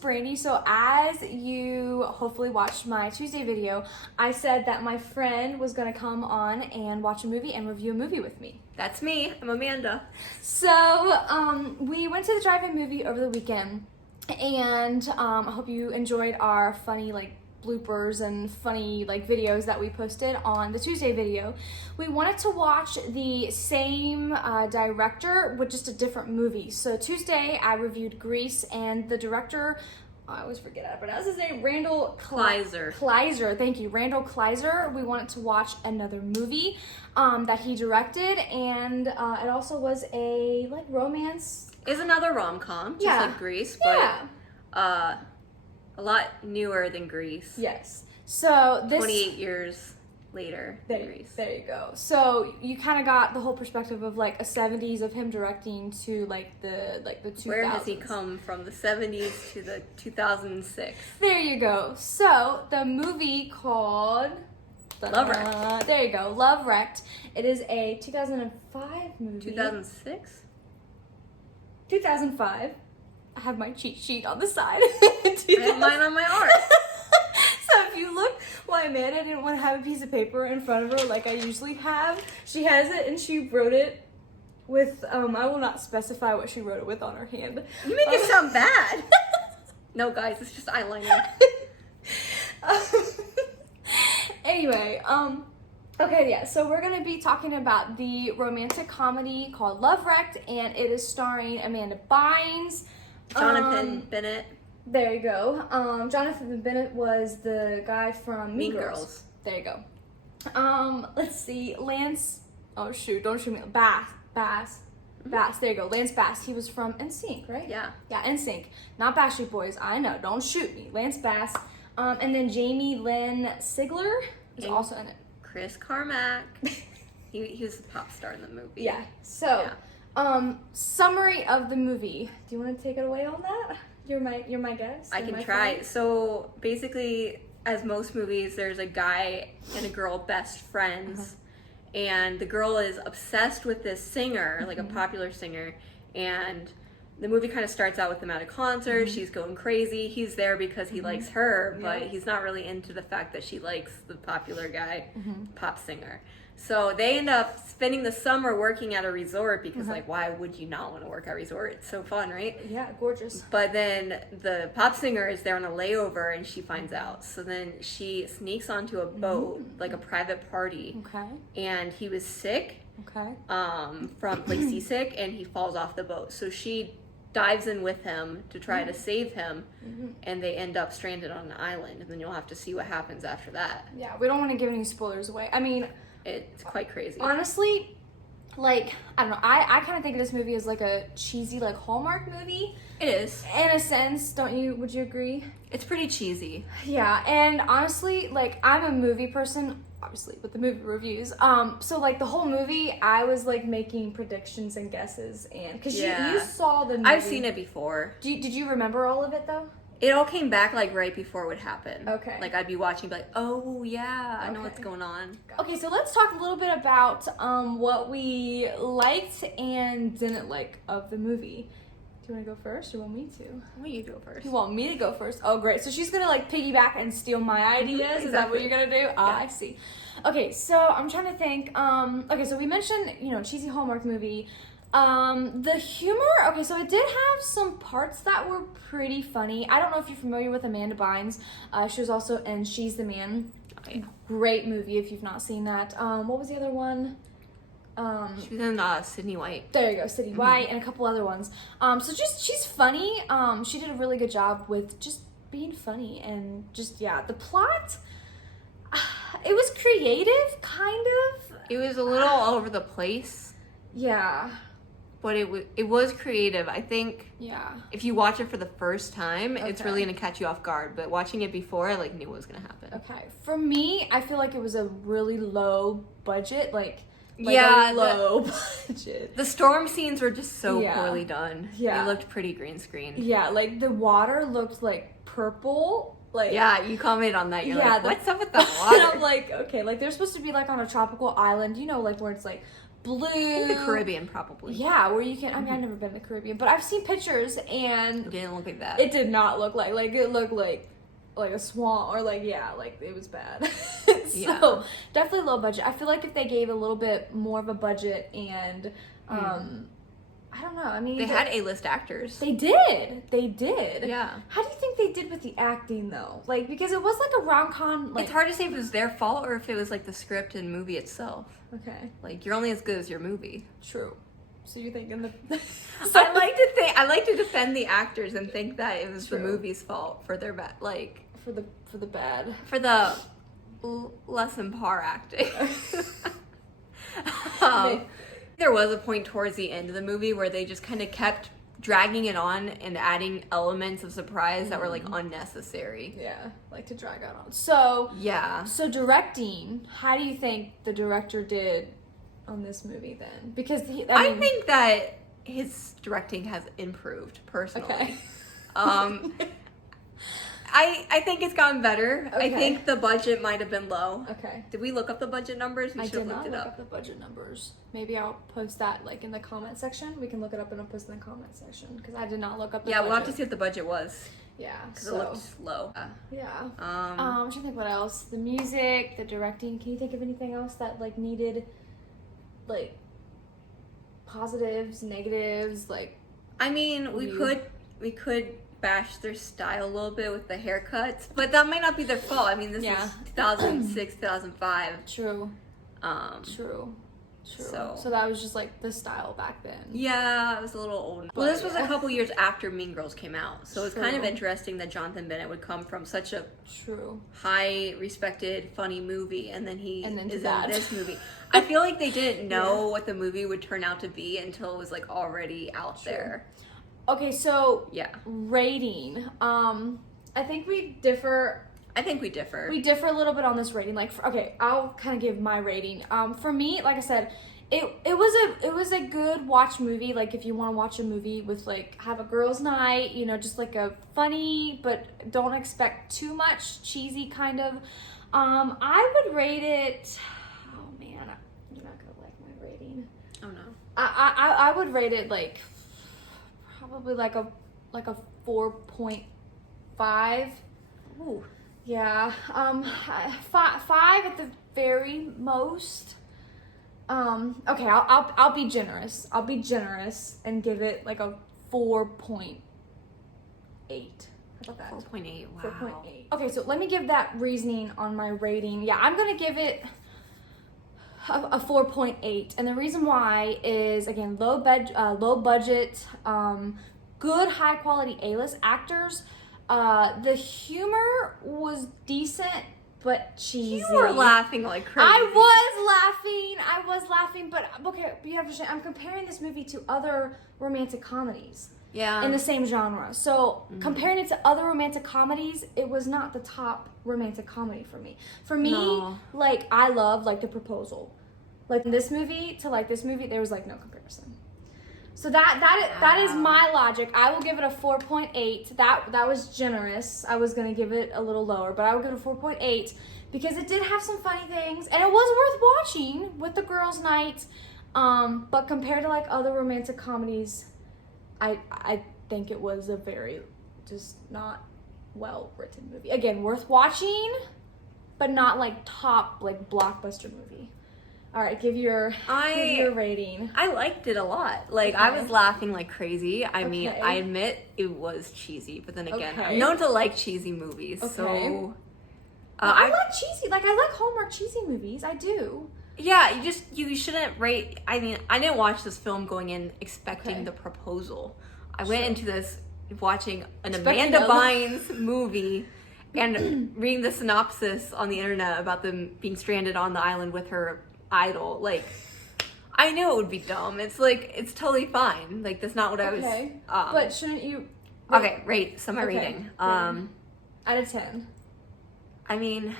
Brandi. So as you hopefully watched my Tuesday video, I said that my friend was going to come on and watch a movie and review a movie with me. That's me. I'm Amanda. So we went to the drive-in movie over the weekend, and I hope you enjoyed our funny bloopers and funny videos that we posted on the Tuesday video. We wanted to watch the same director with just a different movie. So Tuesday I reviewed Grease, and the director, I always forget how to pronounce his name, Randall Kleiser. Kleiser, thank you, Randall Kleiser. We wanted to watch another movie that he directed, and it also was a romance. Is another rom-com, just like Grease, Yeah. but a lot newer than Grease. Yes. So this 28 years later than Grease. There you go. So you kind of got the whole perspective of a 70s of him directing to the 2000s. Where has he come from the 70s to the 2006? There you go. So the movie called LoveWrecked. There you go. LoveWrecked. It is a 2005 movie. 2006? 2005. I have my cheat sheet on the side. I have mine on my arm. So if you look, why Amanda didn't want to have a piece of paper in front of her like I usually have. She has it, and she wrote it with, I will not specify what she wrote it with on her hand. You make it sound bad. No, guys, it's just eyeliner. Anyway, okay, yeah, so we're going to be talking about the romantic comedy called LoveWrecked, and it is starring Amanda Bynes, Jonathan Bennett. There you go. Jonathan Bennett was the guy from Mean Girls. There you go. Let's see. Lance. Oh shoot! Don't shoot me. Bass. There you go. Lance Bass. He was from NSYNC, right? Yeah. Yeah, NSYNC. Not Backstreet Boys. I know. Don't shoot me. Lance Bass. And then Jamie Lynn Sigler is also in it. Chris Carmack. he was a pop star in the movie. Yeah. So, summary of the movie. Do you want to take it away on that? You're my guest. I can try. Friend. So basically, as most movies, there's a guy and a girl best friends, and the girl is obsessed with this singer, like a popular singer, and the movie kind of starts out with them at a concert. She's going crazy. He's there because he likes her, but he's not really into the fact that she likes the popular guy, pop singer. So they end up spending the summer working at a resort because, why would you not want to work at a resort? It's so fun, right? Yeah, gorgeous. But then the pop singer is there on a layover, and she finds out. So then she sneaks onto a boat, like a private party. Okay. And he was sick. Okay. From seasick, and he falls off the boat. So she dives in with him to try to save him, and they end up stranded on an island. And then you'll have to see what happens after that. Yeah, we don't want to give any spoilers away. I mean, it's quite crazy. Honestly, I don't know. I kind of think of this movie as a cheesy, Hallmark movie. It is. In a sense, don't you? Would you agree? It's pretty cheesy. Yeah, and honestly, I'm a movie person, obviously, with the movie reviews. So, the whole movie, I was, making predictions and guesses, and... Because you saw the movie. I've seen it before. Did you remember all of it, though? It all came back right before it would happen. Okay. I'd be watching, be like, oh yeah, I know what's going on. Okay, so let's talk a little bit about what we liked and didn't like of the movie. Do you want to go first, or want me to? I want you to go first. You want me to go first? Oh, great. So she's gonna piggyback and steal my ideas. Exactly. Is that what you're gonna do? I see. Okay, so I'm trying to think. Okay, so we mentioned cheesy Hallmark movie. The humor, okay, so it did have some parts that were pretty funny. I don't know if you're familiar with Amanda Bynes. She was also in She's the Man. Okay. Great movie if you've not seen that. What was the other one? She was in Sydney White. There you go, Sydney White, and a couple other ones. So she's funny. She did a really good job with just being funny, and the plot, it was creative, kind of. It was a little all over the place. Yeah. But it was creative. I think if you watch it for the first time, it's really going to catch you off guard. But watching it before, I knew what was going to happen. Okay. For me, I feel like it was a really low budget, low budget. The storm scenes were just so poorly done. Yeah. They looked pretty green screen. Yeah, the water looked purple. You commented on that. You're what's up with the water? And I'm okay, they're supposed to be on a tropical island, where it's blue. I think the Caribbean, probably. Yeah, where you can. I mean, I've never been to the Caribbean, but I've seen pictures, and It didn't look like that. it did not look like it looked like a swamp, or like it was bad. So definitely low budget. I feel like if they gave a little bit more of a budget and I don't know. I mean, they had A-list actors. They did. Yeah. How do you think they did with the acting though? Like, because it was like a rom-com. Like, it's hard to say if it was their fault or if it was like the script and movie itself. Okay. Like, you're only as good as your movie. True. So you're thinking the. I like to defend the actors and think that it was the movie's fault for their bad, like for the bad, for the less than par acting. There was a point towards the end of the movie where they just kind of kept dragging it on and adding elements of surprise that were like unnecessary. Yeah, like to drag it on. So yeah. So directing, how do you think the director did on this movie then? Because I think that his directing has improved personally. Okay. I think it's gotten better. Okay. I think the budget might have been low. Okay. Did we look up the budget numbers? We I should did have not looked it look up. up the budget numbers. Maybe I'll post that like in the comment section. We can look it up and I'll post it in the comment section because I did not look up the budget. We'll have to see what the budget was. Yeah. Because it looked low. Yeah. I'm trying to think what else. The music, the directing. Can you think of anything else that like needed like positives, negatives, like? I mean, we could bash their style a little bit with the haircuts, but that might not be their fault. I mean, this is 2006, 2005. True. True. So that was just like the style back then. Yeah, it was a little old. Well, this was a couple years after Mean Girls came out, so it's kind of interesting that Jonathan Bennett would come from such a high respected, funny movie, and then he is in this movie. I feel like they didn't know what the movie would turn out to be until it was like already out there. Okay, so rating. I think we differ. We differ a little bit on this rating. Like, I'll kind of give my rating. For me, like I said, it was a good watch movie. Like, if you want to watch a movie with like have a girls' night, you know, just like a funny but don't expect too much cheesy kind of. I would rate it. Oh man, you're not gonna like my rating. Oh no. I would rate it like probably like a 4.5. Ooh. Yeah. 5 at the very most. Okay, I'll be generous. I'll be generous and give it like a 4.8. How about that? 4.8. Wow. 4.8. Okay, so let me give that reasoning on my rating. Yeah, I'm gonna give it a 4.8, and the reason why is again low budget, good high quality A-list actors. The humor was decent but cheesy. You were laughing like crazy. I was laughing, but okay, you have to understand, I'm comparing this movie to other romantic comedies. Yeah. In the same genre. So comparing it to other romantic comedies, it was not the top romantic comedy for me. For me, like I love like The Proposal. Like this movie to like this movie, there was like no comparison. So that is my logic. I will give it a 4.8. That was generous. I was gonna give it a little lower, but I would give it a 4.8 because it did have some funny things and it was worth watching with the girls' night. But compared to like other romantic comedies, I think it was a very just not well written movie. Again, worth watching, but not like top like blockbuster movie. All right, give your rating. I liked it a lot. Like I was laughing like crazy. I mean, I admit it was cheesy, but then again, I'm known to like cheesy movies. So I like cheesy. Like I like Hallmark cheesy movies. I do. Yeah, you shouldn't rate. I mean, I didn't watch this film going in expecting The Proposal. I went into this watching an Amanda Bynes movie and reading the synopsis on the internet about them being stranded on the island with her idol. Like, I knew it would be dumb. It's like, it's totally fine. Like, that's not what I was. But shouldn't you? Rate. So my rating. Out of 10. I mean,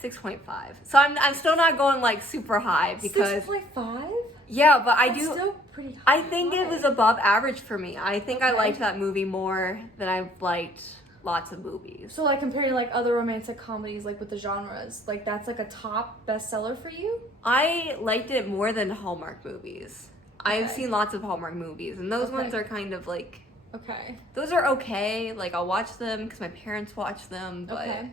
6.5. So I'm still not going like super high because 6.5. Yeah, but That's still pretty high. I think it was above average for me. I think I liked that movie more than I've liked lots of movies. So like compared to like other romantic comedies, like with the genres, like that's like a top bestseller for you? I liked it more than Hallmark movies. I've Okay. seen lots of Hallmark movies, and those Okay. ones are kind of like, Okay. those are okay. Like, I'll watch them because my parents watch them, but Okay.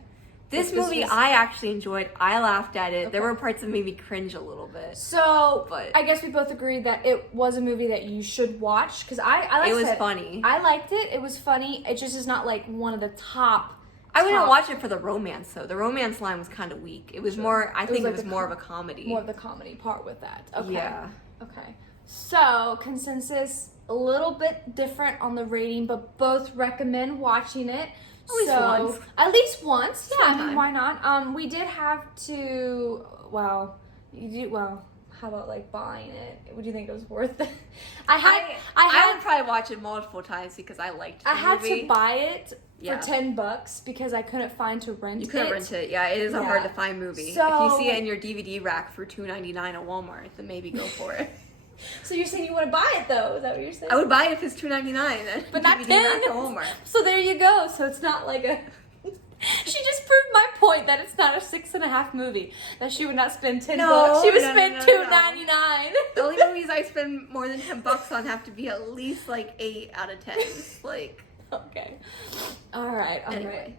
this Like, this movie was- I actually enjoyed. I laughed at it. There Okay. were parts that made me cringe a little bit. So But- I guess we both agreed that it was a movie that you should watch because I It was said, funny. I liked it. It was funny. It just is not like one of the top. I wouldn't top- watch it for the romance, though. The romance line was kind of weak. It was more, I think like it was the more of a comedy. More of the comedy part with that. Okay. Yeah. Okay. So consensus, a little bit different on the rating, but both recommend watching it. At least once. At least once. Yeah, I mean, Sometime. why not? We did have to. Well, you do. Well, how about like buying it? Would you think it was worth it? I I would probably watch it multiple times because I liked the had movie. to buy it Yeah. for $10 because I couldn't find to rent it. You couldn't rent it. Yeah, it is a Yeah. hard to find movie. So- if you see it in your DVD rack for $2.99 at Walmart, then maybe go for it. So you're saying you want to buy it though? Is that what you're saying? I would buy it if it's $2.99 at But not DVD 10. rack at Walmart. So there you go. So it's not like a. She just proved my point that it's not a 6.5 movie. That she would not spend $10. No, She would no, spend no, no, no. $2.99. The only movies I spend more than $10 on have to be at least like 8 out of 10. Like, Okay. All right. Anyway.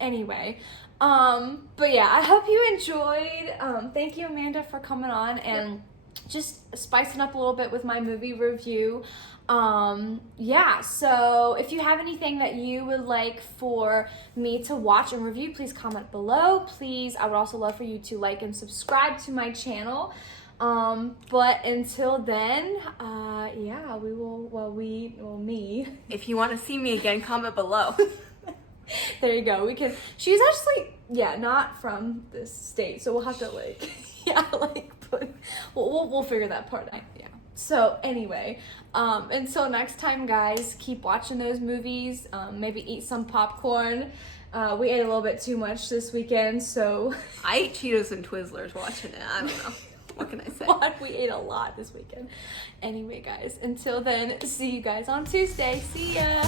Anyway. But yeah, I hope you enjoyed. Thank you, Amanda, for coming on and just spicing up a little bit with my movie review. Yeah, so if you have anything that you would like for me to watch and review, please comment below. Please, I would also love for you to like and subscribe to my channel. But until then, yeah, we will, me. if you want to see me again, comment below. There you go. We can. She's actually, yeah, not from this state, so we'll have to like, yeah, like put. We'll figure that part out. Yeah. So anyway, until next time, guys, keep watching those movies. Maybe eat some popcorn. We ate a little bit too much this weekend, so. I ate Cheetos and Twizzlers watching it. I don't know. What can I say? We ate a lot this weekend. Anyway, guys, until then, see you guys on Tuesday. See ya.